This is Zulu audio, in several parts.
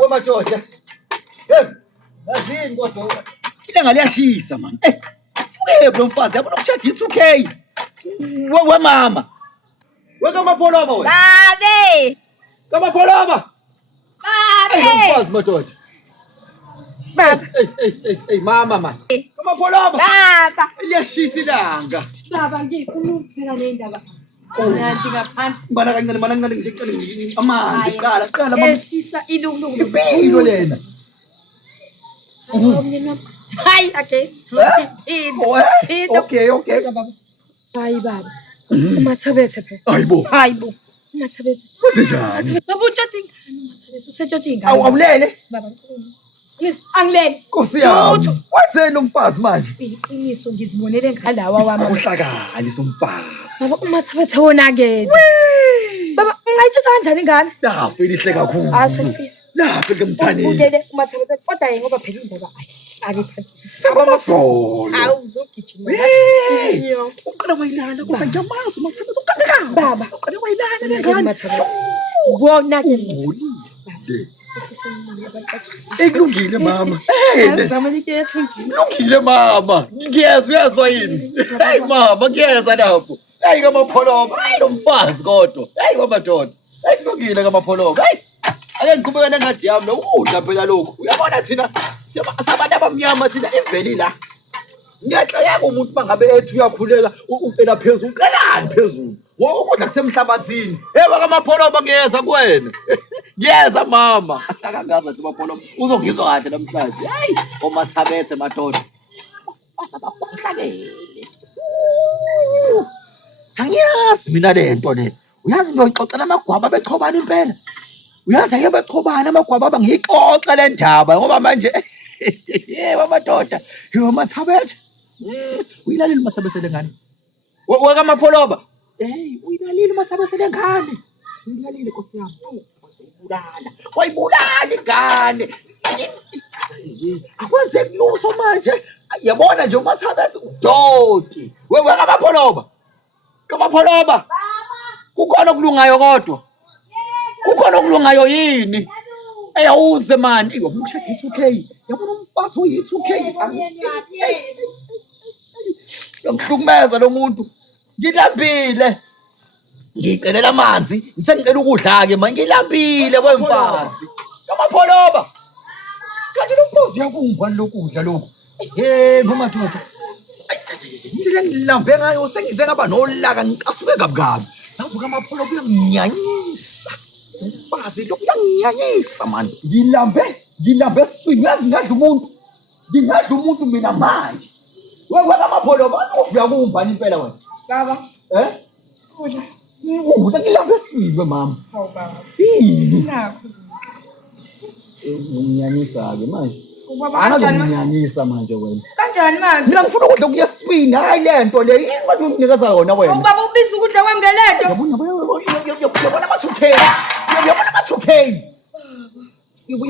Wemadoda. Yazini kodwa. Ilanga liyashisa man. Ukephi lo mfazi yabona ukushada i2K. We mama. Wekamapoloba wena. Babe. Kamapoloba. Babe. Mfazi madoda. Baba. Hey mama man. Kamapoloba. Baba. Liyashisa ilanga. Baba ngifuna ukuthela le ndaba. Nanti ngaphansi. Bala kancane ngicela amanzi qala mama. Efisa ilungu. Impilo lena. Hayi okay. Okay. Hayi baba. Umathabethe phela. Hayibo. Umathabethe. Kusenjani? Baba utshothe ingane umathabethe. Usetshothe ingane. Awulele. Baba angilele. Nkosi yami. Wenzeni umfazi manje? Iqiniso ngizibonele ngalawa wami. Uhlakani somfazi. Baba umathabethe wonakele. Baba ungayitshotha kanjani ingane? Lafela ihle kakhulu. Asofia. Lafela kumthani. Ubulele umathabethe kodwa yena ngoba phela indaba akiphathisi. Sabamasolo. Awuzogijima. Uqala wayilala kodwa ngiyamazi umathabethe uqala. Baba uqala wayilala ngane umathabethe. Wonakele. Ekulungile mama. Kulungile mama. Uyazwa yini? Hayi mama, ngiyeza lapho. Hayi kamapholoba. Hayi lo mfazi kodwa. Hayi kwamadoda. Hayi kulungile kamapholoba. Hayi. Ake ngiqhubeka nengadi yami lo udla phela lokho. Uyabona thina sabantu abamnyama thina eveli la. Ngiyaxoleka umuntu mangabe ethi uyakhulela ucela phezulu. Ucelani phezulu? Ngoba ukudla kusemhlabathini. Yebo kamapholoba ngiyeza kuwena. Ngiyeza mama. Akangazi nje amapholoba. Uzongizwa kahle namhlanje. Hayi, omathabethe madoda. Basabakhohlakele. Angiyazi mina lento le. Uyazi ngiyoxoxela amagwaba bechobana impela. Uyazi ake bechobana amagwaba bangixoxe le ndaba ngoba manje yebo madoda. Yebo mathabethe. Uyilalile mathabethe lengane. Wekamapholoba. Uyilalile mathabethe lengane. Uyilalile Nkosi yami. Wayibulala ingane. Akwenzeki lutho manje. Yabona nje umathabethe udoti. Wekamapholoba. Kamapholoba. Baba. Kukhona okulungayo kodwa. Kukhona okulungayo yini? Awuze mani. Yabona ushada i2K. Yabona umfazi oyi2K. Ngihlukumeza lo muntu. Ngilambile. Ngicelela amanzi, ngisengicela ukudla ke manje ngilambile kwemfazi. Kamapholoba. Kanti lo mfazi uyakumva lokudla lokho. Ngomadoda. Ngile ngilambe ngayo sengize ngaba nolaka ngicasuke kabukabi. Yazi kamapholoba uyanginyanyisa. Umfazi lo uyanginyanyisa man. Ngilambe eswini yazi ngingadla umuntu mina manje. Kamapholoba uyakumva impela wena. Baba. Udla. Ngilambe eswini mama. Hawu baba. Nakho. Ngiyanisa-ke manje. Ubaba kanjani manje? Angakunyanisa manje wena. Kanjani manje? Mina ngifuna ukudla kuyeswini, hayi lento le. Yini manje unginikeza yona wena? Ubaba ubiza ukudla kwami ngeledo. Yabona ama2K. Yabona ama2K.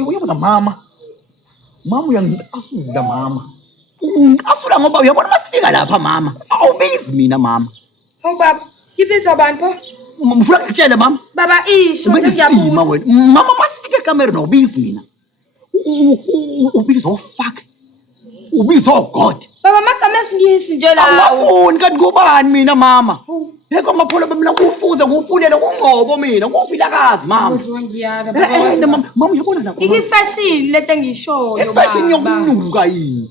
Uyabona mama. Mama uyangicasula mama. Ngicasula ngoba uyabona masifika lapha mama. Awubizi mina mama. Hawu baba, ibiza abantu. Ngifuna ngikutshele mama. Baba isho ngiyabuza. Mama masifika ekamereni awubizi mina. Ubiza fuck. Ubiza God. Baba magama esingisi nje lawo. Awafuni kanti ngubani mina mama? Yeke amapholoba mina kufuze ngufulele kungqobo mina ngufilakazi mama. Ngiyala baba. Mama uyabona la. Ifashion lento engishoyo baba. Ifashion yokunuka yini?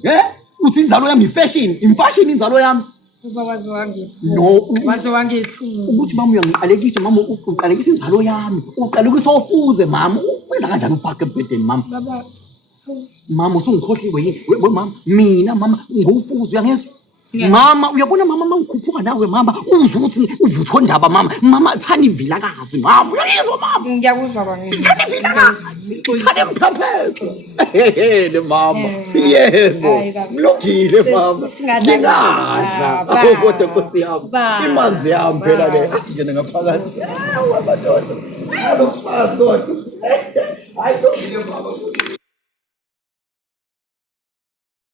Uthi inzalo yami ifashion, imfashion inzalo yami. Baba waziwangi. No, waziwangihlungu. Ukuthi mama uyangiqalekisa mama uqalekisa inzalo yami. Uqalekisa ofuze mama. Ubiza kanjani ufake ebhedeni mama? Baba. Mama usungikhohliwe yini? Mama mina mama ngofuzo uyangezwa? Mama uyabona mama mangikhuphuka nawe mama uzwe ukuthi uvutho ndaba mama. Mama thani ivilakazi mama. Uyangizwa mama? Ngiyakuzwa baba. Thani ivilakazi. Thani emphaphethe. Le mama. Yebo. Mlogile mama. Ngingadla. Kodwa Nkosi yami. Imanzi yami phela le asingene ngaphakathi. Hawu madoda. Lo mfazi kodwa. Hayi lo mama.